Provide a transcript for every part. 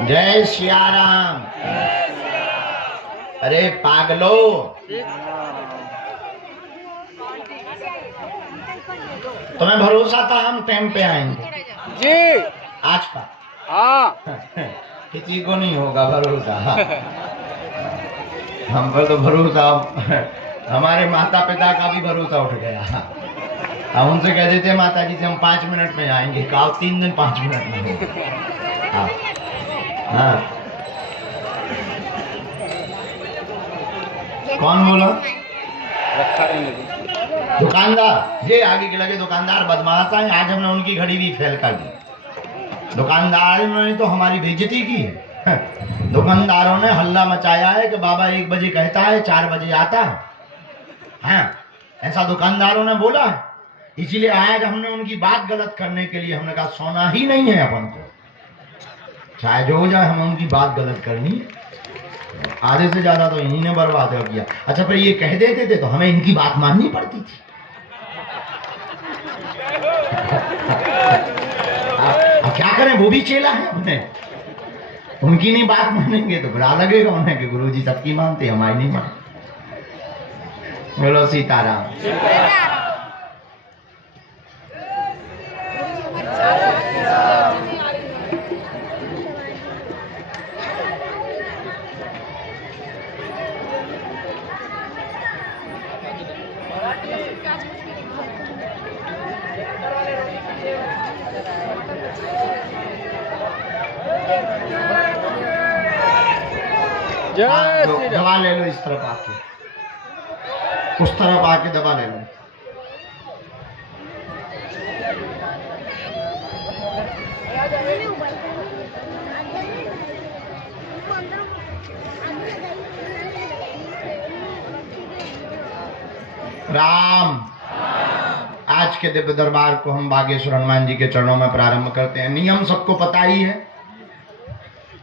जय सिया राम। अरे पागलो, तुम्हें भरोसा था हम टाइम पे आएंगे जी। आज का? हाँ। किसी को नहीं होगा भरोसा। हम पर तो भरोसा, हमारे माता पिता का भी भरोसा उठ गया। हम उनसे कह देते माता जी से हम 5 मिनट में आएंगे, कहा 3 दिन 5 मिनट में होगा। हाँ हाँ। कौन बोला? दुकानदार। ये आगे के लगे दुकानदार बदमाश हैं। आज हमने उनकी घड़ी भी फेल कर दी। दुकानदार ने तो हमारी बेइज्जती की है। दुकानदारों ने हल्ला मचाया है कि बाबा 1 बजे कहता है 4 बजे आता है। हाँ, ऐसा दुकानदारों ने बोला है। इसीलिए आज हमने उनकी बात गलत करने के लिए हमने कहा सोना ही नहीं है अपन को, चाहे जो हो जाए हम उनकी बात गलत करनी। आधे से ज्यादा तो इन्हीं ने बर्बाद किया। अच्छा, पर ये कह देते थे तो हमें इनकी बात माननी पड़ती थी। अब क्या करें, वो भी चेला है अपने, उनकी नहीं बात मानेंगे तो बुरा लगेगा उन्हें कि गुरुजी सबकी मानते हमारी नहीं मानते। बोलो सीताराम। दवा ले लो, इस तरफ आके, उस तरफ आके दवा ले लो। राम। आज के दिव्य दरबार को हम बागेश्वर हनुमान जी के चरणों में प्रारंभ करते हैं। नियम सबको पता ही है,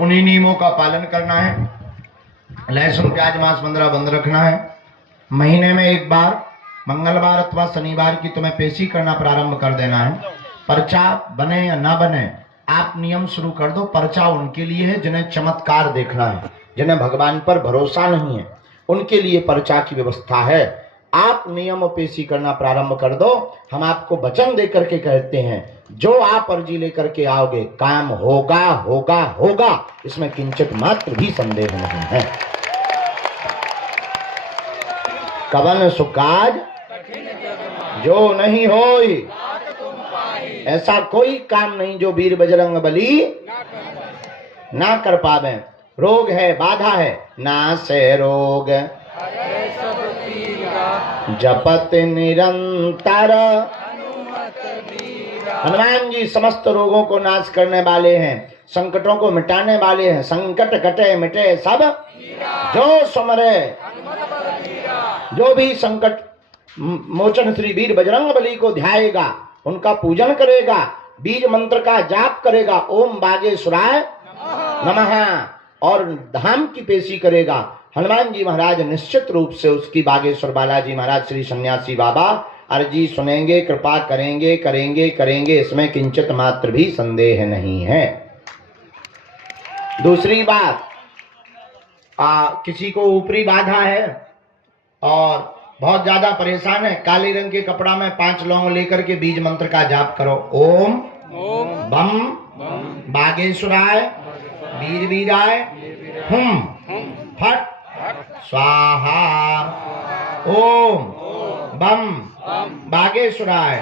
उन्हीं नियमों का पालन करना है। लहसुन प्याज मांस 15 बंद रखना है। महीने में 1 बार मंगलवार अथवा शनिवार की तुम्हें पेशी करना प्रारंभ कर देना है। पर्चा बने या ना बने, आप नियम शुरू कर दो। पर्चा उनके लिए है जिन्हें चमत्कार देखना है, जिन्हें भगवान पर भरोसा नहीं है, उनके लिए पर्चा की व्यवस्था है। आप नियम पेशी करना प्रारंभ कर दो। हम आपको वचन देकर के कहते हैं, जो आप अर्जी लेकर के आओगे काम होगा होगा होगा, इसमें किंचित मात्र भी संदेह नहीं है। कवन सुकाज जो नहीं होई, ऐसा कोई काम नहीं जो वीर बजरंग बली ना कर पावे। रोग है, बाधा है, ना से रोग जपत निरंतर। हनुमान जी समस्त रोगों को नाश करने वाले हैं, संकटों को मिटाने वाले हैं। संकट कटे मिटे सब जो सुमरे, जो भी संकट मोचन श्री वीर बजरंग बली को ध्याएगा, उनका पूजन करेगा, बीज मंत्र का जाप करेगा, ओम बागेश्वराय नमः, और धाम की पेशी करेगा, हनुमान जी महाराज निश्चित रूप से उसकी बागेश्वर बालाजी महाराज श्री सन्यासी बाबा अर्जी सुनेंगे, कृपा करेंगे, करेंगे करेंगे, इसमें किंचित मात्र भी संदेह नहीं है। दूसरी बात, किसी को ऊपरी बाधा है और बहुत ज्यादा परेशान है, काले रंग के कपड़ा में 5 लौंग लेकर के बीज मंत्र का जाप करो। ओम बम बागेश्वराय वीर वीराय हुम फट स्वाहा। ओम बम बागेश्वराय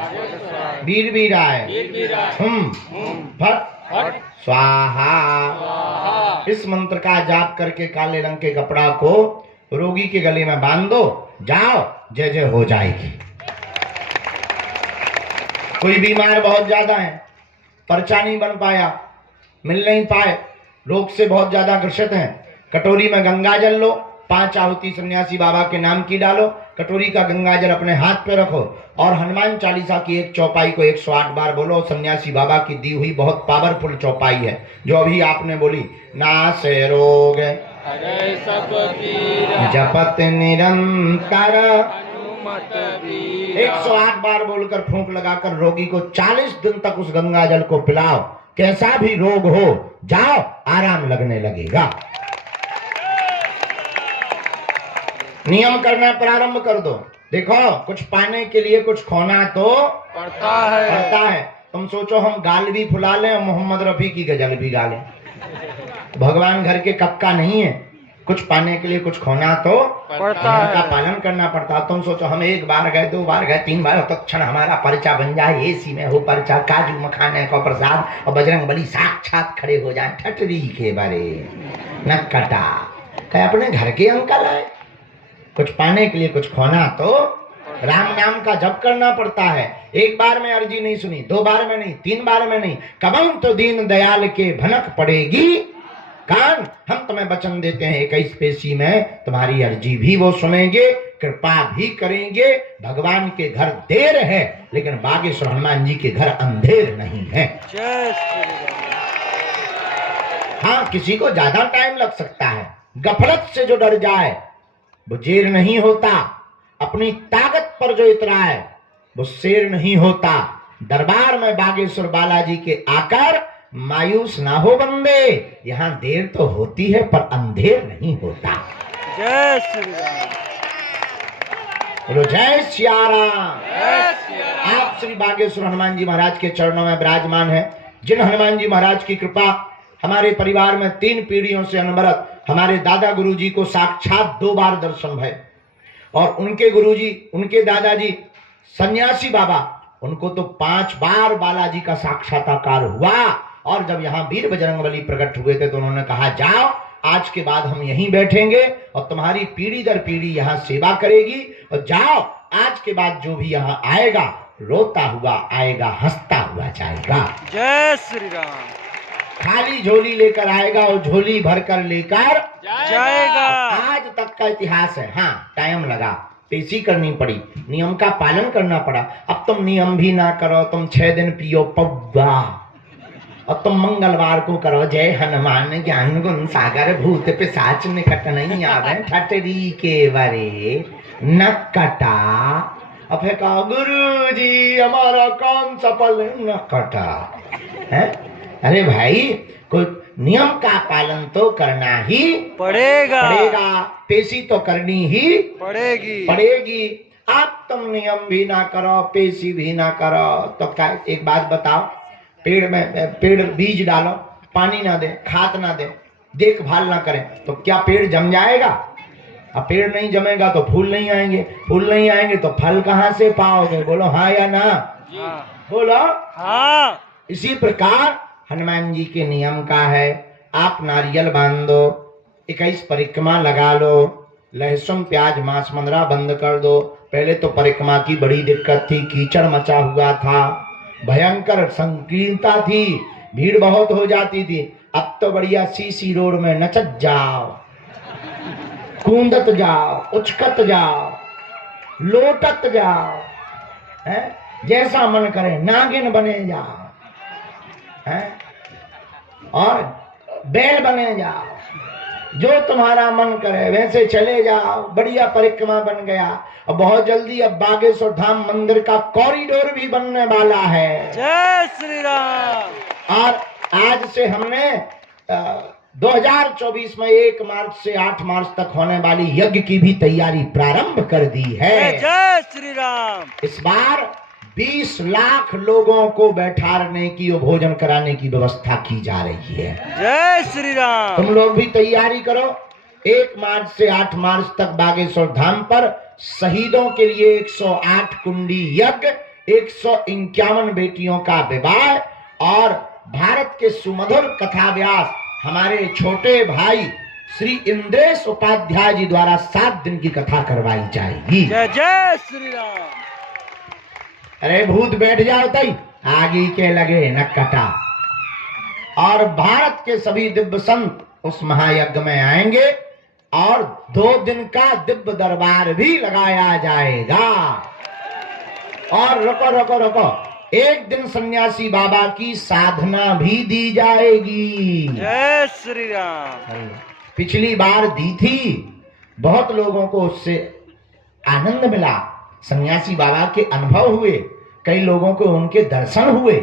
वीर वीराय हुम फट स्वाहा। इस मंत्र का जाप करके काले रंग के कपड़ा को रोगी के गले में बांध दो, जाओ, जय जय हो जाएगी। कोई बीमार बहुत ज्यादा है, पर्चा नहीं बन पाया, मिल नहीं पाए, रोग से बहुत ज्यादा ग्रसित हैं, कटोरी में गंगा जल लो, 5 आहुति सन्यासी बाबा के नाम की डालो, कटोरी का गंगा जल अपने हाथ पे रखो और हनुमान चालीसा की एक चौपाई को 108 बार बोलो। सन्यासी बाबा की दी हुई बहुत पावरफुल चौपाई है, जो अभी आपने बोली, नासे रोग जपत निरंतर 108 बार बोलकर फूंक लगाकर रोगी को 40 दिन तक उस गंगा जल को पिलाओ। कैसा भी रोग हो, जाओ आराम लगने लगेगा। नियम करना प्रारंभ कर दो। देखो, कुछ पाने के लिए कुछ खोना तो पड़ता है। तुम सोचो हम गाल भी फुला लें और मोहम्मद रफी की गजल भी गा लें, भगवान घर के कक्का नहीं है। कुछ पाने के लिए कुछ खोना तो पड़ता नियम का है। पालन करना पड़ता। तुम सोचो हम एक बार गए, 2 बार गए, 3 बार, तो क्षण हमारा पर्चा बन जाए, एसी में हो पर्चा, काजू मखाने का प्रसाद और बजरंग बली साक्षात खड़े हो जाए। ठटरी के बारे न कटा कहे अपने घर के अंकल आए। कुछ पाने के लिए कुछ खोना तो राम नाम का जप करना पड़ता है। एक बार में अर्जी नहीं सुनी, 2 बार में नहीं, 3 बार में नहीं, कबम तो दीन दयाल के भनक पड़ेगी कान। हम तुम्हें वचन देते हैं 21 पेशी में तुम्हारी अर्जी भी वो सुनेंगे, कृपा भी करेंगे। भगवान के घर देर है, लेकिन बागेश्वर हनुमान जी के घर अंधेर नहीं है। जय श्री राम। हाँ, किसी को ज्यादा टाइम लग सकता है। गफलत से जो डर जाए वो जेर नहीं होता। अपनी ताकत पर जो इतराए वो शेर नहीं होता। दरबार में बागेश्वर बालाजी के आकर मायूस ना हो बंदे, यहाँ देर तो होती है पर अंधेर नहीं होता। जय श्री राम। बोलो जय सिया राम। जय श्री राम। आप श्री बागेश्वर हनुमान जी महाराज के चरणों में विराजमान है। जिन हनुमान जी महाराज की कृपा हमारे परिवार में 3 पीढ़ियों से अनवरत, हमारे दादा गुरुजी को साक्षात 2 बार दर्शन भय, और उनके गुरुजी, उनके दादाजी सन्यासी बाबा, उनको तो 5 बार बालाजी का साक्षात्कार हुआ। और जब यहाँ वीर बजरंगबली प्रकट हुए थे तो उन्होंने कहा जाओ, आज के बाद हम यहीं बैठेंगे और तुम्हारी पीढ़ी दर पीढ़ी यहाँ सेवा करेगी। और जाओ, आज के बाद जो भी यहाँ आएगा रोता हुआ आएगा, हंसता हुआ जाएगा। जय श्री राम। खाली झोली लेकर आएगा और झोली भरकर लेकर जाएगा। आज तक का इतिहास है। हाँ, टाइम लगा, पेशी करनी पड़ी, नियम का पालन करना पड़ा। अब तुम नियम भी ना करो, तुम 6 दिन पियो पौवा, और तुम मंगलवार को करो जय हनुमान ज्ञान गुण सागर, भूत पिशाच निकट नहीं आवे। ठटरी के बारे न कटा। अब फिर कहा गुरु जी हमारा काम सफल न कटा है। अरे भाई, कोई नियम का पालन तो करना ही पड़ेगा। पेशी तो करनी ही पड़ेगी। आप तुम नियम भी ना करो, पेशी भी ना करो तो क्या। एक बात बताओ, पेड़ बीज डालो, पानी ना दे, खाद ना दे, देखभाल ना करें तो क्या पेड़ जम जाएगा? अब पेड़ नहीं जमेगा तो फूल नहीं आएंगे, फूल नहीं आएंगे तो फल कहाँ से पाओगे? बोलो हाँ या ना? बोलो हाँ। इसी प्रकार हनुमान जी के नियम का है, आप नारियल बांध दो, 21 परिक्रमा लगा लो, लहसुन प्याज मांस मंदरा बंद कर दो। पहले तो परिक्रमा की बड़ी दिक्कत थी, कीचड़ मचा हुआ था, भयंकर संकीर्णता थी, भीड़ बहुत हो जाती थी। अब तो बढ़िया सीसी रोड में नचत जाओ, कूदत जाओ, उचकत जाओ, लोटत जाओ, है जैसा मन करे नागिन बने जाओ, है और बैल बने जाओ, जो तुम्हारा मन करे वैसे चले जाओ। बढ़िया परिक्रमा बन गया। और बहुत जल्दी अब बागेश्वर धाम मंदिर का कॉरिडोर भी बनने वाला है। जय श्री राम। और आज से हमने 2024 में 1 मार्च से 8 मार्च तक होने वाली यज्ञ की भी तैयारी प्रारंभ कर दी है। जय श्री राम। इस बार 20 लाख लोगों को बैठाने की और भोजन कराने की व्यवस्था की जा रही है। जय श्री राम। तुम लोग भी तैयारी करो। 1 मार्च से 8 मार्च तक बागेश्वर धाम पर शहीदों के लिए 108 कुंडी यज्ञ, 151 बेटियों का विवाह और भारत के सुमधुर कथा व्यास हमारे छोटे भाई श्री इंद्रेश उपाध्याय जी द्वारा 7 दिन की कथा करवाई जाएगी। जय जय श्री राम। अरे भूत बैठ जाओ तई, आगे के लगे न कटा। और भारत के सभी दिव्य संत उस महायज्ञ में आएंगे और 2 दिन का दिव्य दरबार भी लगाया जाएगा। और रुको, 1 दिन सन्यासी बाबा की साधना भी दी जाएगी। जय श्री राम। पिछली बार दी थी, बहुत लोगों को उससे आनंद मिला, सन्यासी बाबा के अनुभव हुए, कई लोगों को उनके दर्शन हुए।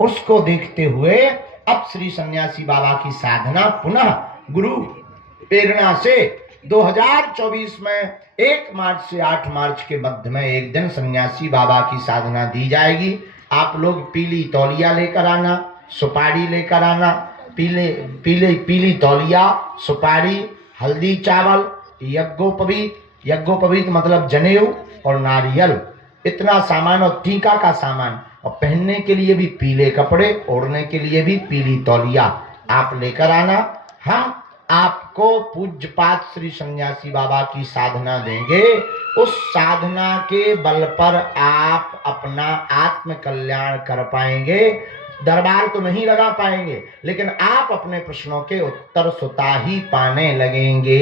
उसको देखते हुए अब श्री सन्यासी बाबा की साधना पुनः गुरु प्रेरणा से 2024 में 1 मार्च से 8 मार्च के मध्य में एक दिन सन्यासी बाबा की साधना दी जाएगी। आप लोग पीली तौलिया लेकर आना, सुपारी लेकर आना, पीली तौलिया, सुपारी, हल्दी, चावल, यज्ञोपवीत मतलब जनेऊ और नारियल, इतना सामान और टीका का सामान, और पहनने के लिए भी पीले कपड़े, ओढ़ने के लिए भी पीली तौलिया आप लेकर आना। हम आपको पूज्यपाद श्री सन्यासी बाबा की साधना देंगे। उस साधना के बल पर आप अपना आत्म कल्याण कर पाएंगे। दरबार तो नहीं लगा पाएंगे, लेकिन आप अपने प्रश्नों के उत्तर स्वतः ही पाने लगेंगे।